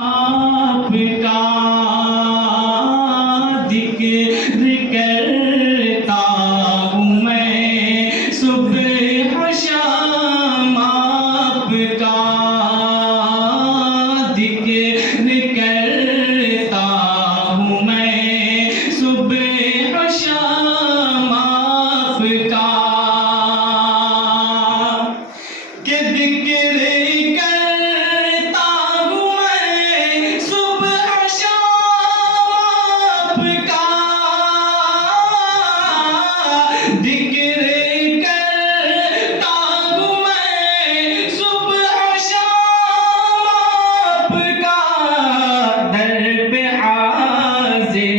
آپ کا ذکر کرتا ہوں میں صبح و شام، آپ کا ذکر کرتا ہوں میں صبح و شام، آپ کا کہ ذکر کرتا ہوں میں صبح و شام، آپ کا ذکر کرتا ہوں میں صبح و شام، آپ کا در پہ حاضر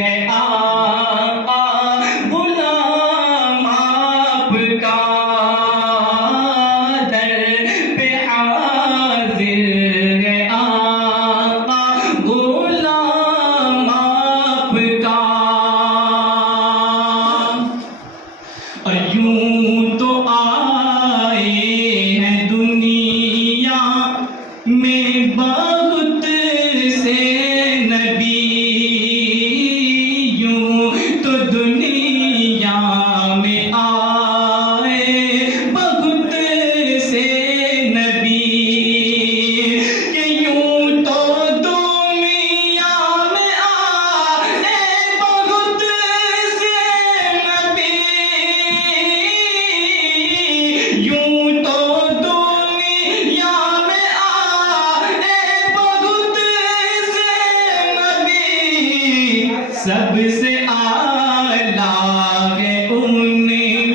ہے آقا غلام، آپ کا یوں تو آئے ہیں دنیا میں بہت سے نبی، یوں تو دنیا میں آئے بہت سے نبی، کہ یوں تو دنیا میں آئے بہت سے نبی، یوں تو دنیا میں آئے بہت سے نبی، سب سے اعلیٰ ہے ان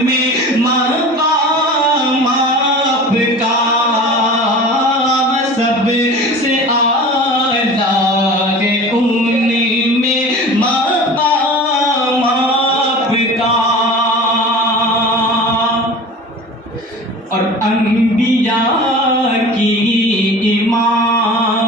میں مقام آپ کا، سب سے اعلیٰ ہے ان میں مقام آپ کا، اور انبیاء کی امام